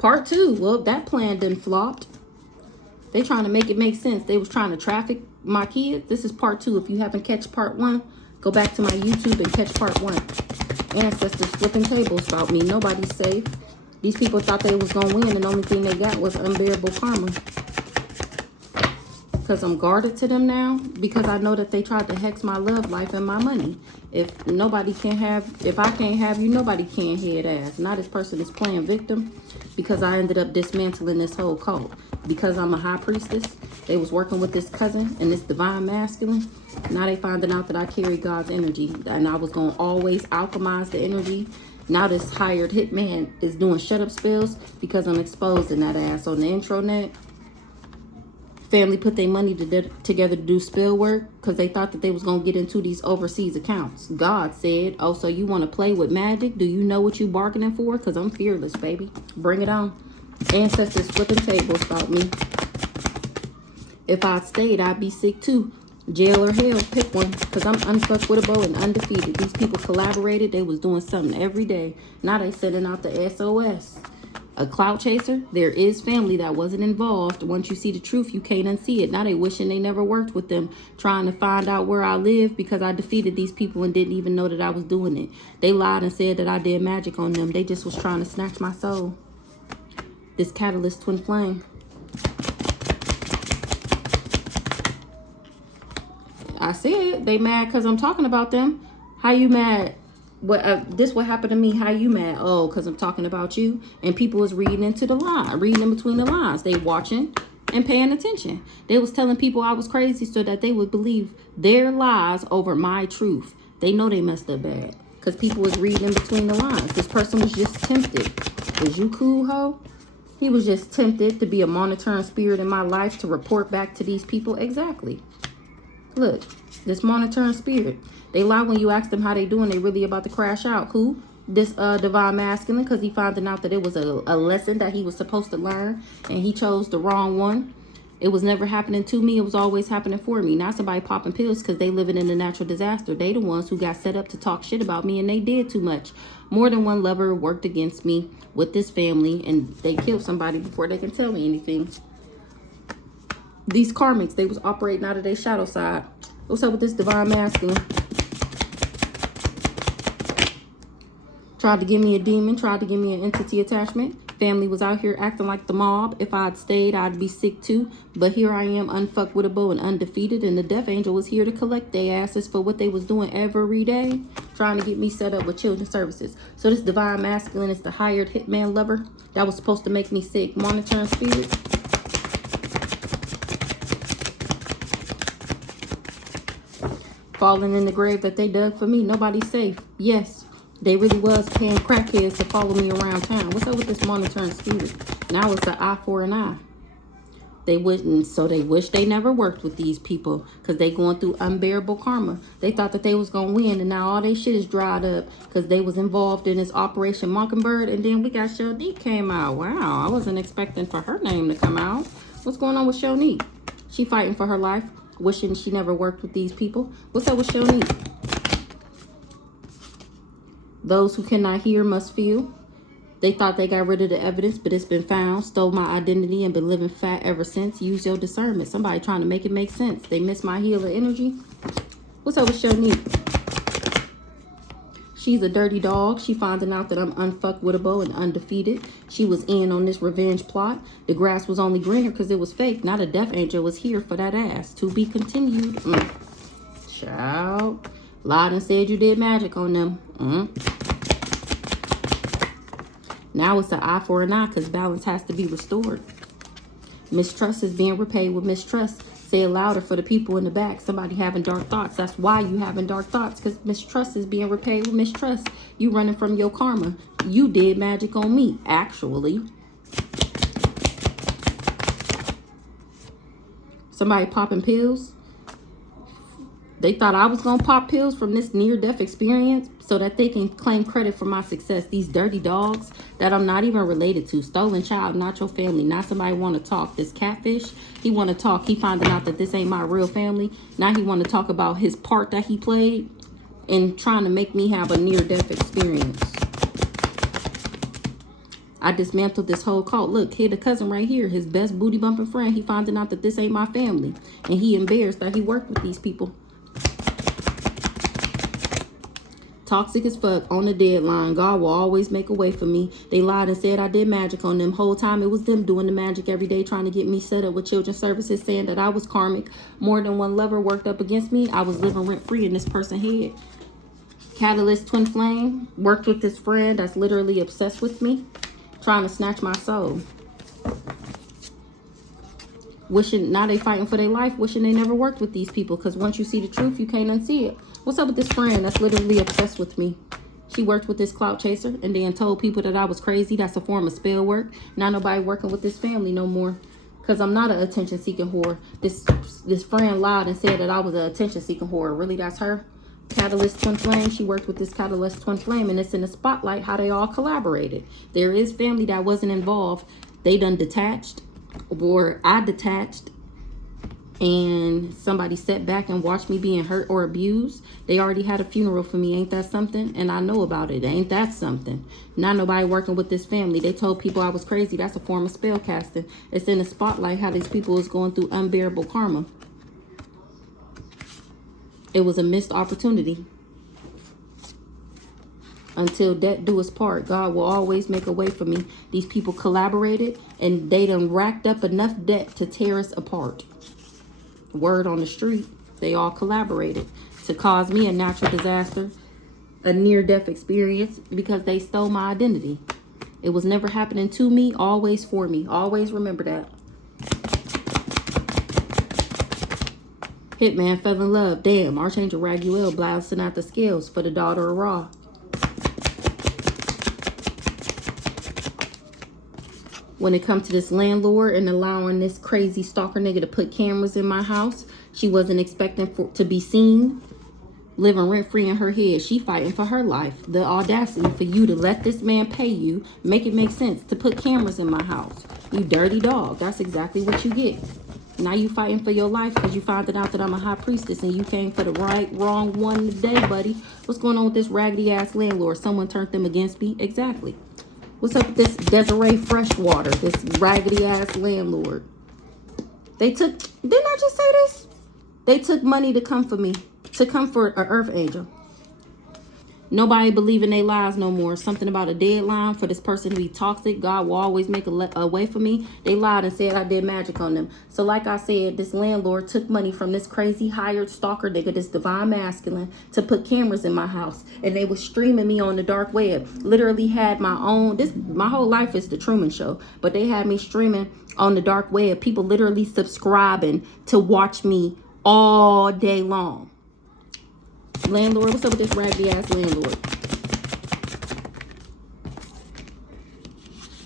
Part 2. Well, that plan didn't flopped. They trying to make it make sense. They was trying to traffic my kids. This is part 2. If you haven't catch part 1, go back to my YouTube and catch part 1. Ancestors flipping tables about me. Nobody's safe. These people thought they was going to win, and the only thing they got was unbearable karma. Because I'm guarded to them now. Because I know that they tried to hex my love life and my money. If I can't have you, nobody can head ass. Now this person is playing victim. Because I ended up dismantling this whole cult. Because I'm a high priestess. They was working with this cousin and this divine masculine. Now they finding out that I carry God's energy. And I was going to always alchemize the energy. Now this hired hitman is doing shut up spells because I'm exposing that ass on the intranet. Family put their money together to do spell work because they thought that they was going to get into these overseas accounts. God said, oh, so you want to play with magic? Do you know what you bargaining for? Because I'm fearless, baby. Bring it on. Ancestors flipping tables about me. If I stayed, I'd be sick too. Jail or hell, pick one. Because I'm unfuckwittable and undefeated. These people collaborated. They was doing something every day. Now they sending out the SOS. A clout chaser, there is family that wasn't involved. Once you see the truth, you can't unsee it. Now they wishing they never worked with them, trying to find out where I live because I defeated these people and didn't even know that I was doing it. They lied and said that I did magic on them. They just was trying to snatch my soul. This catalyst twin flame. I said they mad because I'm talking about them. How you mad? This what happened to me. How you mad? Oh, because I'm talking about you. And people is reading into the line, reading in between the lines. They watching and paying attention. They was telling people I was crazy so that they would believe their lies over my truth. They know they messed up bad because people was reading in between the lines. This person was just tempted. Is you cool, ho? He was just tempted to be a monitoring spirit in my life to report back to these people. Exactly. Look, this monitoring spirit. They lie when you ask them how they doing. They really about to crash out. Who? This divine masculine, because he finding out that it was a lesson that he was supposed to learn, and he chose the wrong one. It was never happening to me. It was always happening for me. Not somebody popping pills because they living in a natural disaster. They the ones who got set up to talk shit about me, and they did too much. More than one lover worked against me with this family, and they killed somebody before they can tell me anything. These karmics, they was operating out of their shadow side. What's up with this divine masculine? Tried to give me a demon, tried to give me an entity attachment. Family was out here acting like the mob. If I'd stayed, I'd be sick too. But here I am, unfuckwittable and undefeated. And the death angel was here to collect their asses for what they was doing every day. Trying to get me set up with children's services. So this divine masculine is the hired hitman lover that was supposed to make me sick. Monitoring spirit. Falling in the grave that they dug for me. Nobody's safe. Yes. They really was paying crackheads to follow me around town. What's up with this monitoring spirit? Now it's an eye for an eye. They wouldn't, so they wish they never worked with these people because they going through unbearable karma. They thought that they was going to win, and now all their shit is dried up because they was involved in this Operation Mockingbird, and then we got Shonique came out. Wow, I wasn't expecting for her name to come out. What's going on with Shonique? She fighting for her life, wishing she never worked with these people. What's up with Shonique? Those who cannot hear must feel. They thought they got rid of the evidence, but it's been found. Stole my identity and been living fat ever since. Use your discernment. Somebody trying to make it make sense. They miss my healer energy. What's up with Shonique? She's a dirty dog. She finding out that I'm unfuckwittable and undefeated. She was in on this revenge plot. The grass was only greener because it was fake. Now the death angel was here for that ass. To be continued. Child. Lied and said you did magic on them. Now it's an eye for an eye because balance has to be restored. Mistrust is being repaid with mistrust. Say it louder for the people in the back. Somebody having dark thoughts. That's why you having dark thoughts, because mistrust is being repaid with mistrust. You running from your karma. You did magic on me, actually. Somebody popping pills. They thought I was going to pop pills from this near-death experience so that they can claim credit for my success. These dirty dogs that I'm not even related to. Stolen child, not your family. Not somebody want to talk. This catfish, he want to talk. He finding out that this ain't my real family. Now he want to talk about his part that he played in trying to make me have a near-death experience. I dismantled this whole cult. Look, here the cousin right here, his best booty bumping friend. He finding out that this ain't my family. And he embarrassed that he worked with these people. Toxic as fuck, on the deadline. God will always make a way for me. They lied and said I did magic on them. Whole time it was them doing the magic every day, trying to get me set up with children's services, saying that I was karmic. More than one lover worked up against me. I was living rent free in this person's head. Catalyst twin flame, worked with this friend that's literally obsessed with me, trying to snatch my soul. Wishing, now they fighting for their life, wishing they never worked with these people, because once you see the truth, you can't unsee it. What's up with this friend that's literally obsessed with me? She worked with this clout chaser and then told people that I was crazy. That's a form of spell work. Not nobody working with this family no more, because I'm not an attention-seeking whore. This friend lied and said that I was an attention-seeking whore. Really, that's her? Catalyst twin flame. She worked with this catalyst twin flame, and it's in the spotlight how they all collaborated. There is family that wasn't involved. They done detached, or I detached, and somebody sat back and watched me being hurt or abused. They already had a funeral for me. Ain't that something? And I know about it. Ain't that something? Not nobody working with this family. They told people I was crazy. That's a form of spell casting. It's in the spotlight how these people is going through unbearable karma. It was a missed opportunity. Until death do us part, God will always make a way for me. These people collaborated, and they done racked up enough debt to tear us apart. Word on the street, they all collaborated to cause me a natural disaster, a near-death experience, because they stole my identity. It was never happening to me, always for me. Always remember that. Hitman fell in love. Damn, Archangel Raguel blasting out the scales for the daughter of Ra. When it comes to this landlord and allowing this crazy stalker nigga to put cameras in my house, she wasn't expecting to be seen, living rent-free in her head. She fighting for her life. The audacity for you to let this man pay you, make it make sense, to put cameras in my house. You dirty dog. That's exactly what you get. Now you fighting for your life because you found out that I'm a high priestess and you came for the wrong one today, buddy. What's going on with this raggedy-ass landlord? Someone turned them against me? Exactly. What's up with this Desiree Freshwater, this raggedy-ass landlord? They took, didn't I just say this? They took money to come for me, to come for an earth angel. Nobody believe in their lies no more. Something about a deadline for this person to be toxic. God will always make a way for me. They lied and said I did magic on them. So like I said, this landlord took money from this crazy hired stalker nigga, this divine masculine, to put cameras in my house. And they was streaming me on the dark web. Literally had my own, my whole life is the Truman Show. But they had me streaming on the dark web. People literally subscribing to watch me all day long. Landlord, what's up with this raggedy ass landlord?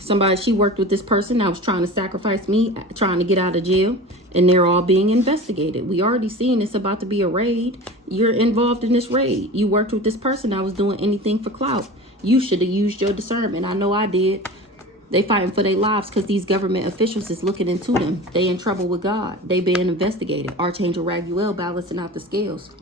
Somebody, she worked with this person that was trying to sacrifice me, trying to get out of jail, and they're all being investigated. We already seen it's about to be a raid. You're involved in this raid. You worked with this person that was doing anything for clout. You should have used your discernment. I know I did. They fighting for their lives because these government officials is looking into them. They in trouble with God. They being investigated. Archangel Raguel balancing out the scales.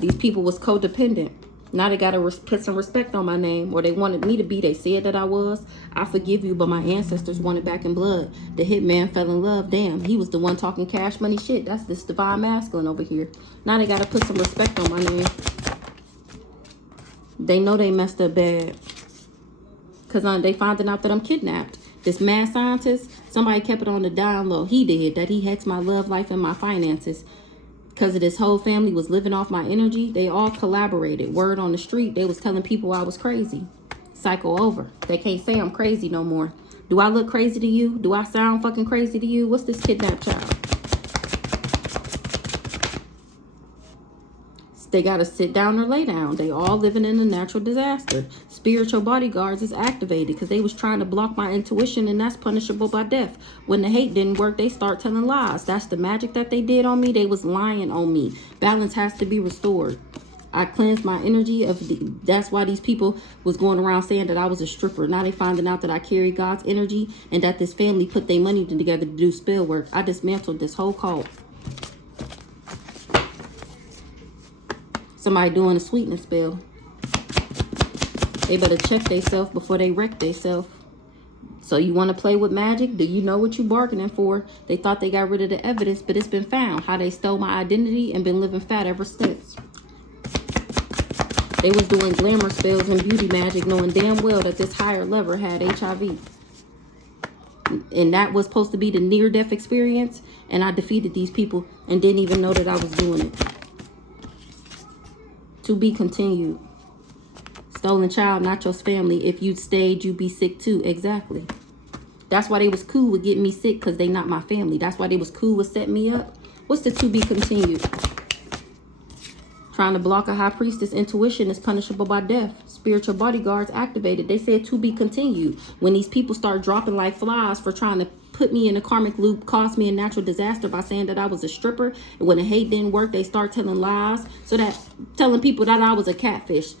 These people was codependent. Now they got to put some respect on my name, or they wanted me to be. They said that I was. I forgive you, but my ancestors wanted back in blood. The hitman fell in love. Damn, he was the one talking cash money shit. That's this divine masculine over here. Now they got to put some respect on my name. They know they messed up bad. Because they finding out that I'm kidnapped. This mad scientist, somebody kept it on the down low. He did. That he hexed my love life and my finances. Because of this whole family was living off my energy. They all collaborated. Word on the street, they was telling people I was crazy. Cycle over. They can't say I'm crazy no more. Do I look crazy to you? Do I sound fucking crazy to you? What's this kidnapped child? They got to sit down or lay down. They all living in a natural disaster. Spiritual bodyguards is activated because they was trying to block my intuition, and that's punishable by death. When the hate didn't work, they start telling lies. That's the magic that they did on me. They was lying on me. Balance has to be restored. I cleansed my energy of that's why these people was going around saying that I was a stripper. Now they finding out that I carry God's energy and that this family put their money together to do spell work. I dismantled this whole cult. Somebody doing a sweetness spell. They better check themselves before they wreck themselves. So you want to play with magic? Do you know what you bargaining for? They thought they got rid of the evidence, but it's been found how they stole my identity and been living fat ever since. They was doing glamour spells and beauty magic, knowing damn well that this higher level had HIV. And that was supposed to be the near-death experience. And I defeated these people and didn't even know that I was doing it. To be continued. Stolen child, not your family. If you stayed, you'd be sick too. Exactly. That's why they was cool with getting me sick, because they not my family. That's why they was cool with setting me up. What's the to be continued? Trying to block a high priestess intuition is punishable by death. Spiritual bodyguards activated. They said to be continued. When these people start dropping like flies for trying to put me in a karmic loop, caused me a natural disaster by saying that I was a stripper, and when the hate didn't work, they start telling lies. So that telling people that I was a catfish.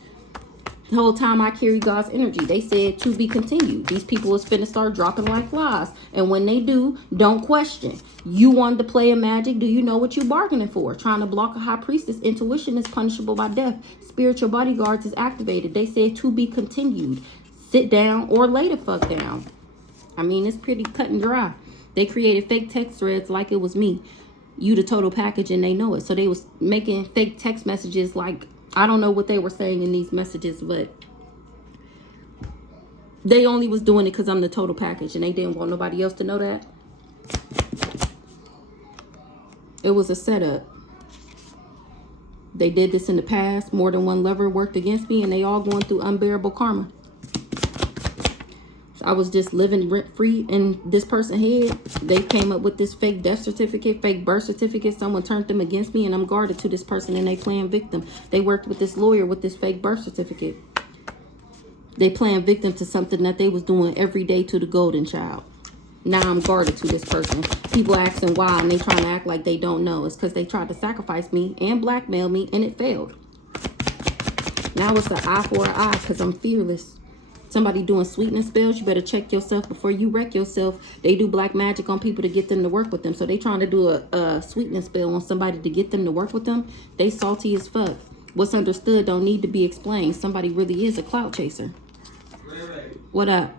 The whole time I carry God's energy. They said to be continued. These people is finna start dropping like flies. And when they do, don't question. You wanted to play a magic. Do you know what you bargaining for? Trying to block a high priestess intuition is punishable by death. Spiritual bodyguards is activated. They said to be continued. Sit down or lay the fuck down. I mean, it's pretty cut and dry. They created fake text threads like it was me. You the total package, and they know it. So they was making fake text messages like, I don't know what they were saying in these messages, but they only was doing it because I'm the total package, and they didn't want nobody else to know that. It was a setup. They did this in the past. More than one lover worked against me, and they all going through unbearable karma. So I was just living rent-free in this person's head. They came up with this fake death certificate, fake birth certificate. Someone turned them against me, and I'm guarded to this person, and they playing victim. They worked with this lawyer with this fake birth certificate. They playing victim to something that they was doing every day to the golden child. Now I'm guarded to this person. People asking why, and they trying to act like they don't know. It's because they tried to sacrifice me and blackmail me, and it failed. Now it's an eye for an eye because I'm fearless. Somebody doing sweetness spells, you better check yourself before you wreck yourself. They do black magic on people to get them to work with them. So they trying to do a sweetness spell on somebody to get them to work with them. They salty as fuck. What's understood don't need to be explained. Somebody really is a clout chaser. What up?